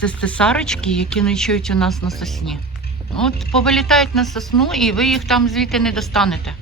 Це стесарочки, які ночують у нас на сосні. От повилітають на сосну, і ви їх там звідти не достанете.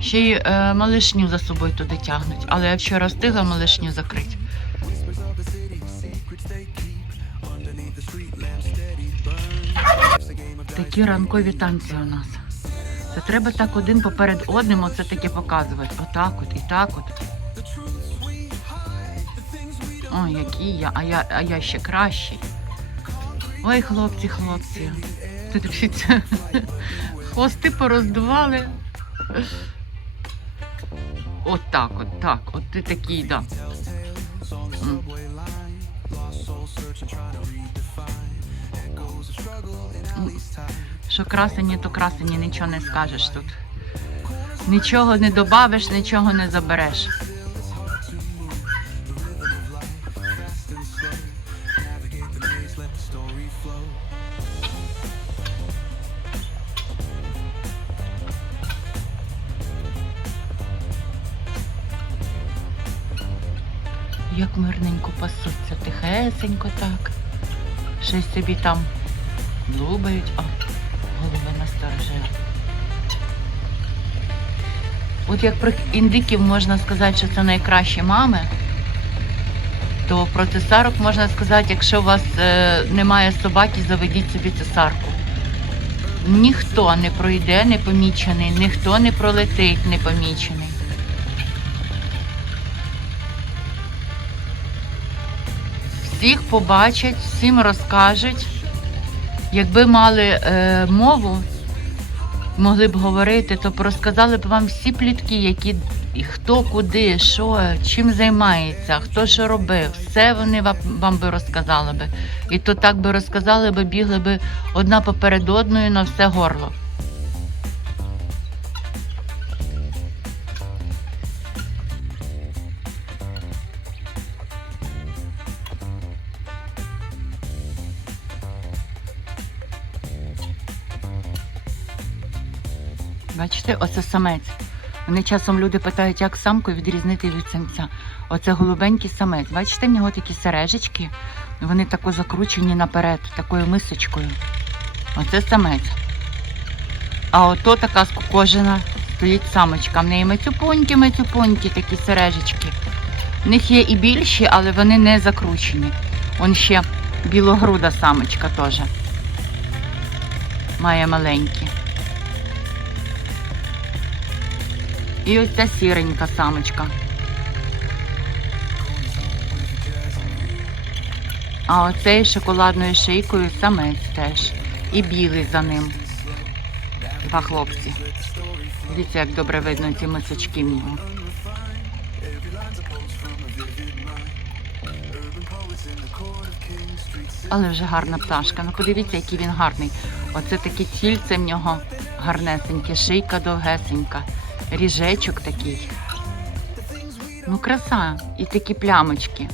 Ще й е, малишню за собою туди тягнуть. Але я вчора встигла малишню закрити. Такі ранкові танці у нас. Це треба так один поперед одним оце таке показувати. Отак от і так от. Ой, який я, а я, а я ще кращий. Ой, хлопці, хлопці. Дивіться, хвости пороздували. От так, от так, от ти такий, да. Що красені, то красені, нічого не скажеш тут. Нічого не добавиш, нічого не забереш. Тихесенько так. Щось собі там лубають, а голови насторожили. От як про індиків можна сказати, що це найкращі мами, то про цесарок можна сказати, якщо у вас е, немає собаки, заведіть собі цесарку. Ніхто не пройде непомічений, ніхто не пролетить непомічений. Всіх побачать, всім розкажуть. Якби мали е, мову, могли б говорити, то розказали б вам всі плітки, які хто куди, що, чим займається, хто що робив. Все вони вам, вам би розказали би. І то так би розказали би, бігли би одна поперед одною на все горло. Бачите, оце самець. Вони часом люди питають, як самку відрізнити від самця. Оце голубенький самець. Бачите, в нього такі сережечки, вони тако закручені наперед, такою мисочкою. Оце самець. А ото така скукожена стоїть самочка. В неї мецюпоньки, мецюпоньки, такі сережечки. В них є і більші, але вони не закручені. Он ще білогруда самочка теж. Має маленькі. І ось ця сіренька самочка. А оцей шоколадною шийкою самець теж. І білий за ним. Два хлопці. Дивіться, як добре видно ці мисочки в нього. Але вже гарна пташка. Ну подивіться, який він гарний. Оце такі цільце в нього гарнесеньке, шийка довгесенька, ріжечок такий. Ну, краса. І такі плямочки.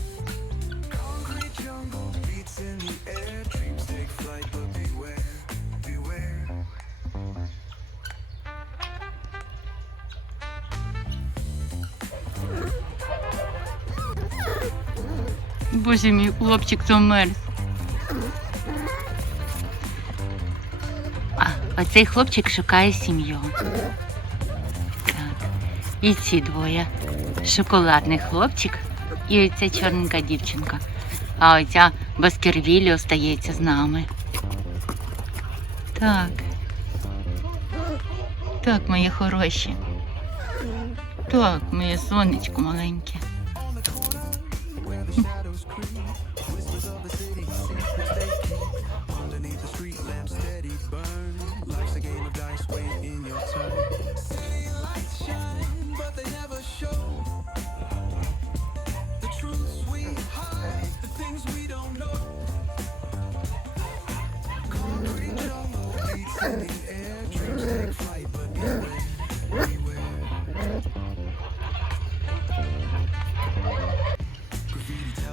Боже мій хлопчик замерз. А, оцей хлопчик шукає сім'ю. І ці двоє. Шоколадний хлопчик і оця чорненька дівчинка. А оця Баскервілі остається з нами. Так. Так, мої хороші. Так, моє сонечко маленьке.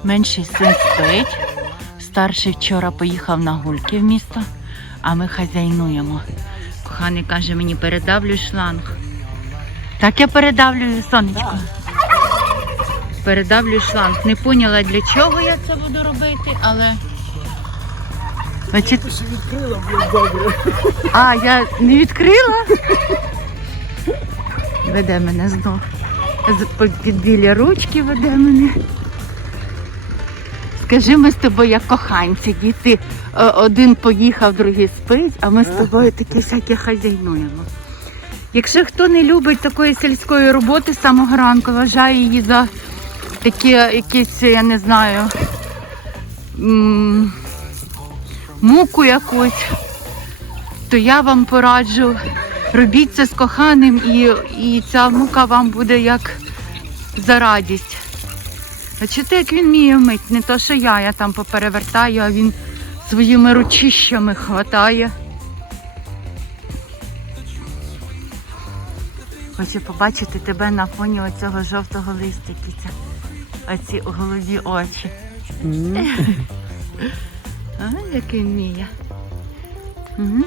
Менший син спить. Старший вчора поїхав на гульки в місто, а ми хазяйнуємо. Коханий каже, мені передавлюй шланг. Так я передавлюю, сонечко. Передавлю шланг. Не поняла, для чого я це буду робити, але Значить, відкрила, добре. а, я не відкрила. Веде мене знов. З- Під біля ручки веде мене. Скажи, ми з тобою як коханці, діти е, один поїхав, другий спить, а ми з тобою такі всякі хазяйнуємо. Якщо хто не любить такої сільської роботи з самого ранку, вважає її за такі якісь, я не знаю, муку якусь, то я вам пораджу, робіть це з коханим і, і ця мука вам буде як за радість. А чути, як він вміє мить, не то, що я, я там поперевертаю, а він своїми ручищами хватає. Хочу побачити тебе на фоні оцього жовтого листя. Оці голубі очі. А, який вміє. Угу.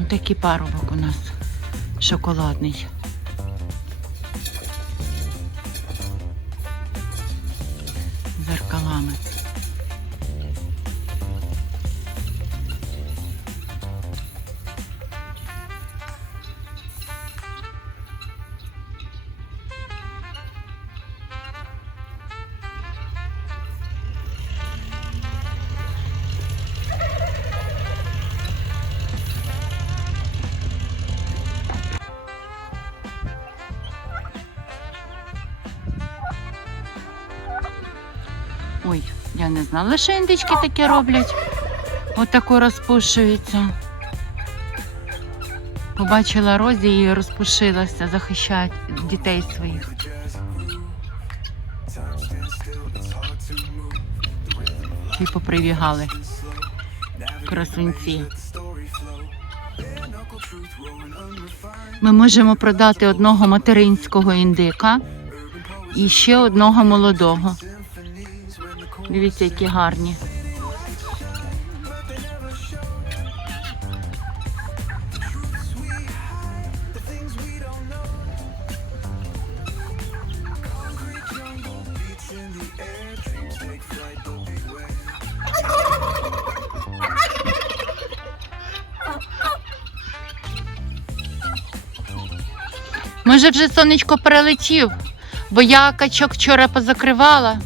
Отакий парубок у нас шоколадний. Ой, я не знала, що індички таке роблять. Отако розпушуються. Побачила Розі і розпушилася, захищають дітей своїх. І поприбігали. Красунці. Ми можемо продати одного материнського індика і ще одного молодого. Дивіться, які гарні. Може вже сонечко перелетів, бо я качок вчора позакривала.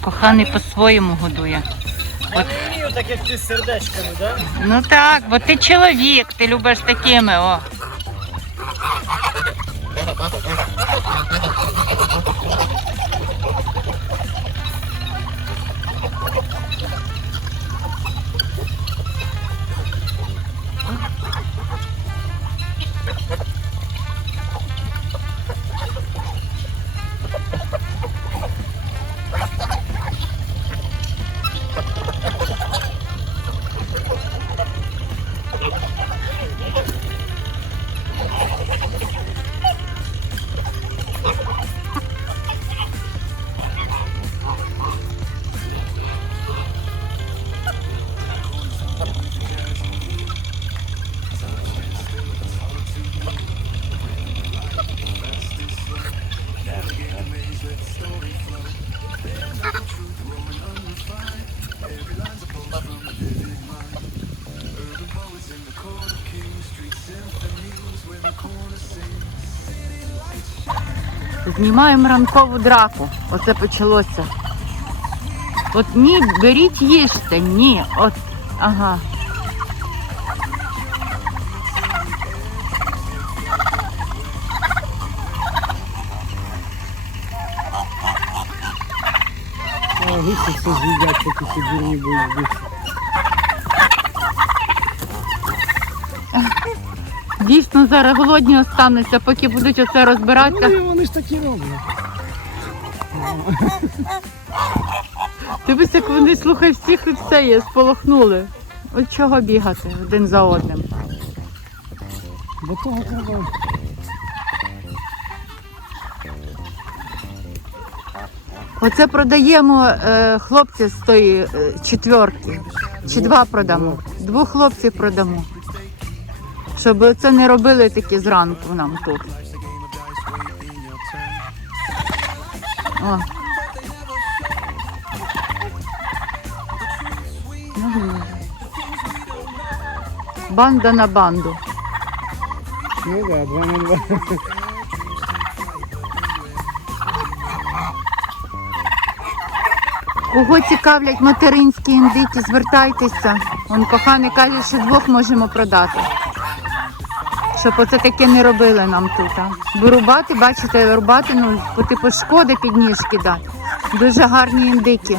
Коханий по-своєму годує. Я не вмію так, як ти з сердечками, да? Ну так, бо ти чоловік, ти любиш такими, о. Знімаємо ранкову драку. Оце почалося. От ні, беріть їжте, ні. От, ага. Гуси все з'їдять, поки ці дурні будуть бути. Дійсно, зараз голодні остануться, поки будуть оце розбиратися. Вони ж такі роблять. Дивись, як вони слухай всіх і все є, сполохнули. От чого бігати один за одним. До того треба. Оце продаємо е, хлопці з тої е, четверки. Чи два продамо? Двох хлопців продамо. Щоб це не робили такі зранку нам тут. О. Банда на банду. Ну да, два на два. Кого цікавлять материнські індики, звертайтеся. Он коханий каже, що двох можемо продати. Щоб оце таке не робили нам тут. А. Бо рубати, бачите, рубати, ну, типу шкоди під ніжки кидати. Дуже гарні індики.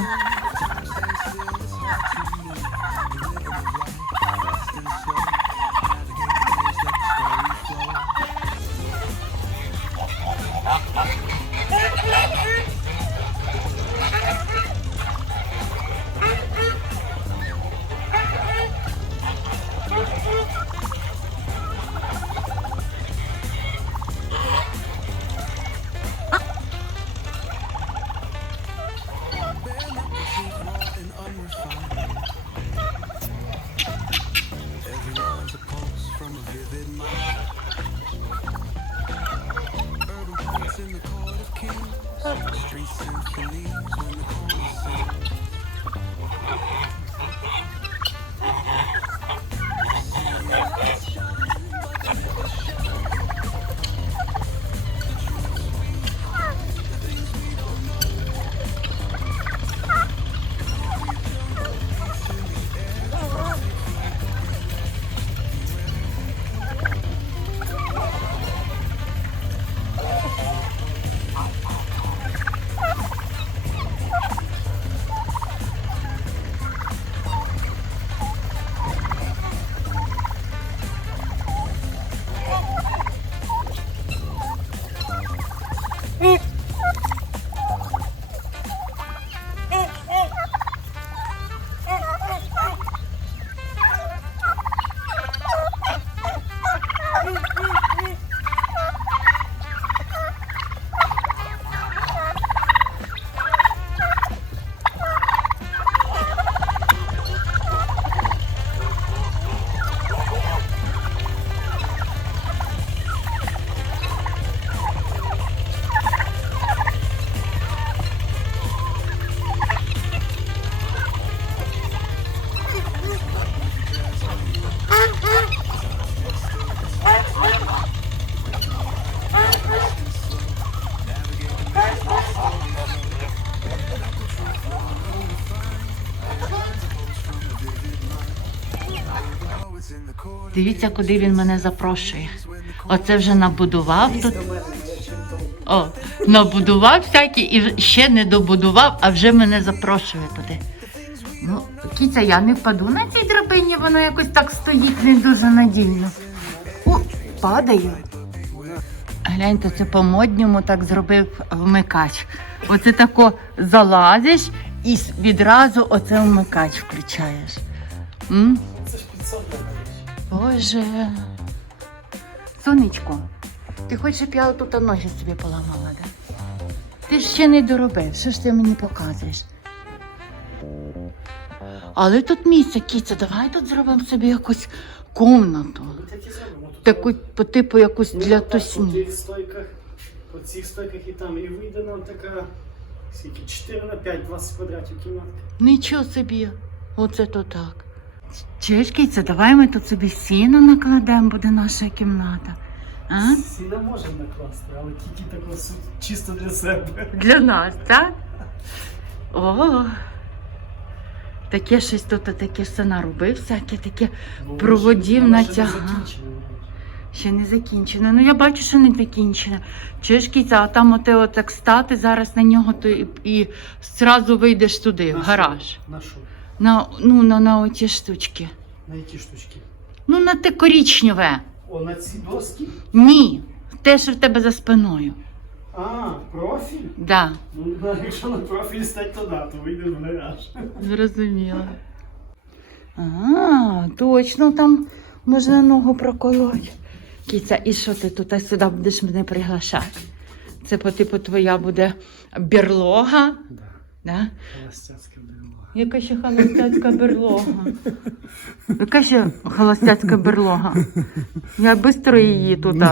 Street Symphony. Дивіться, куди він мене запрошує. Оце вже набудував тут. О, набудував всякі і ще не добудував, а вже мене запрошує туди. Ну, кіця, я не впаду на цій драбині, воно якось так стоїть не дуже надійно. О, падаю. Гляньте, це по-модньому так зробив вмикач. Оце тако залазиш і відразу оце вмикач включаєш. М? Боже. Сонечко, ти хочеш, щоб я тут ноги собі поламала, да? Ти ж ще не доробив, що ж ти мені показуєш? Але тут місце, кіця, давай тут зробимо собі якусь комнату. Таку по типу якусь для Ну, По тусні. стойках, по цих стойках і там. І вийде нам така, скільки, 4 на 5, 20 квадратів кімнатка. Нічого собі. Оце то так. Чуєш, давай ми тут собі сіно накладемо, буде наша кімната. А? Сіна можемо накласти, але тільки тако чисто для себе. Для нас, так? О, таке щось тут таке все наробив, всяке таке Бо Проводів ще не натягав. ще не закінчено. Ну я бачу, що не закінчено. Чуєш, кіця, а там оте от так стати зараз на нього то і, і зразу вийдеш туди, в гараж. На що? На, ну, на, на оті штучки. На які штучки? Ну, на те корічневе. О, на ці доски? Ні. Те, що в тебе за спиною. А, профіль? Да. Ну, да, якщо на профіль стать, то да, то вийде в гараж. Зрозуміла. А, точно там можна ногу проколоти. Кіця, і що ти тут а сюди будеш мене приглашати? Це по типу твоя буде берлога. Да, Да? Яка ще холостяцька берлога? Яка ще холостяцька берлога? Я швидко її туди.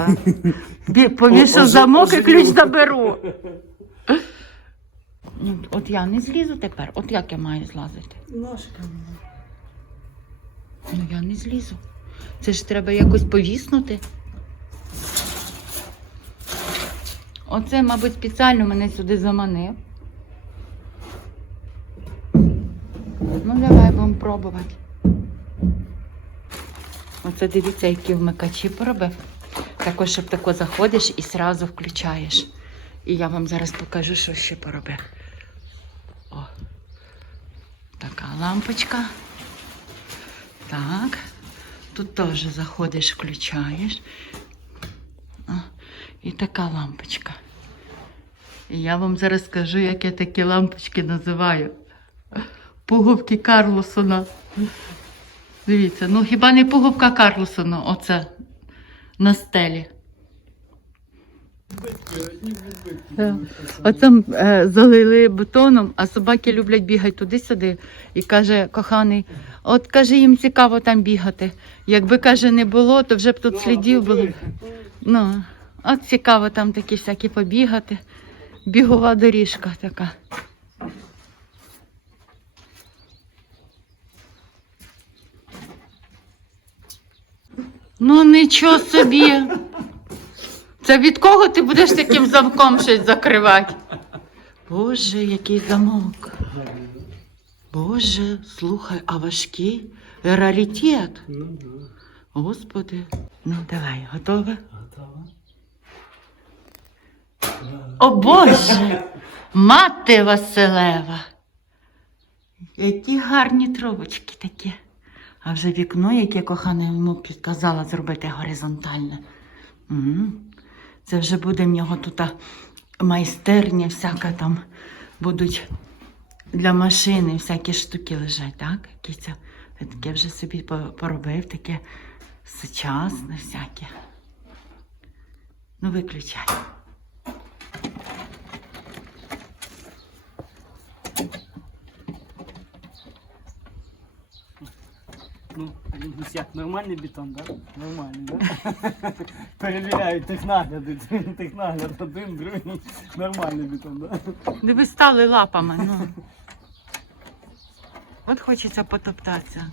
Повішу замок і ключ заберу. Ну, От я не злізу тепер. От як я маю злазити? Ножка. Ну я не злізу. Це ж треба якось повіснути. Оце, мабуть, спеціально мене сюди заманив. Ну, давай будемо пробувати. Оце дивіться, які вмикачі поробив. Також, щоб тако заходиш і одразу включаєш. І я вам зараз покажу, що ще поробив. О, така лампочка. Так. Тут теж заходиш, включаєш. О, і така лампочка. І я вам зараз скажу, як я такі лампочки називаю. Пуговки Карлосона. Дивіться, ну хіба не пуговка Карлосона, оце на стелі. Оце е, залили бетоном, а собаки люблять бігати туди-сюди. І каже коханий, от каже, їм цікаво там бігати. Якби каже, не було, то вже б тут слідів було. Ну, от цікаво там такі всякі побігати. Бігова доріжка така. Ну нічого собі. Це від кого ти будеш таким замком щось закривати? Боже, який замок. Боже, слухай, а важкий раритет. Господи. Ну, давай, готова? Готово. О Боже! Мати Василева! Які гарні трубочки такі. А вже вікно, яке кохана йому підказала зробити горизонтальне. М. Це вже буде в нього тут майстерня, всяка там будуть для машини всякі штуки лежать, так? Кіця? Таке вже собі поробив, таке сучасне всяке. Ну, виключай. Ну, Олімпус, як нормальний бетон, так? Да? Нормальний, так? Да? Перевіряють технагляди, технагляд один, другий. Нормальний бетон, так? Да? Ви стали лапами, ну. От хочеться потоптатися.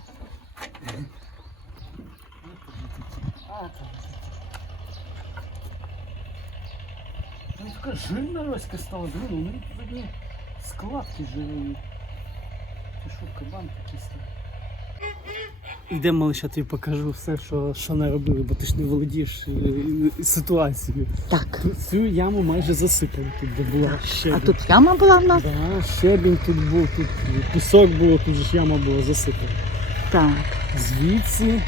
Ну, така жирна роська стала, ну, ну, тут одні складки жирові. Ти що, кабан такий став? Йдемо, я тобі покажу все, що, що наробили, бо ти ж не володієш е, е, ситуацією. Так. Цю яму майже засипали тут, де була щебінь. А тут яма була в нас? Да, щебінь тут був, тут пісок було, тут ж яма була засипана. Так. Звідси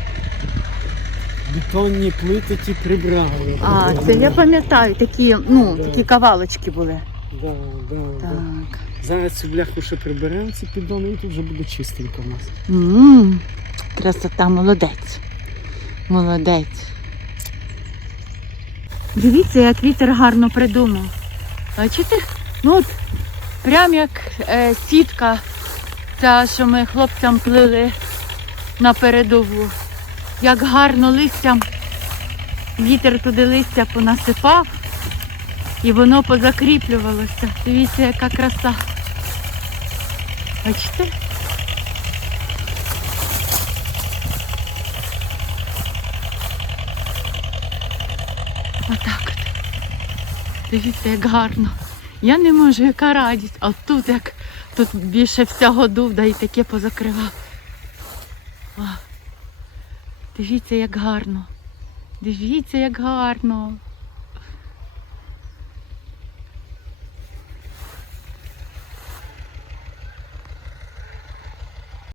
бетонні плити ті прибрали. А, це я пам'ятаю, такі, ну, Да. такі кавалочки були. Да, да, да. Зараз цю бляху ще приберемо, ці піддони, і тут вже буде чистенько в нас. м красота, молодець. Молодець. Дивіться, як вітер гарно придумав. Бачите? Ну от, прям як е, сітка, ця, що ми хлопцям плили на передову. Як гарно листям, вітер туди листя понасипав і воно позакріплювалося. Дивіться, яка краса. Бачите? Отак от. Дивіться, як гарно. Я не можу, яка радість. А тут як тут більше всього дув, і таке позакривав. Дивіться, як гарно. Дивіться, як гарно.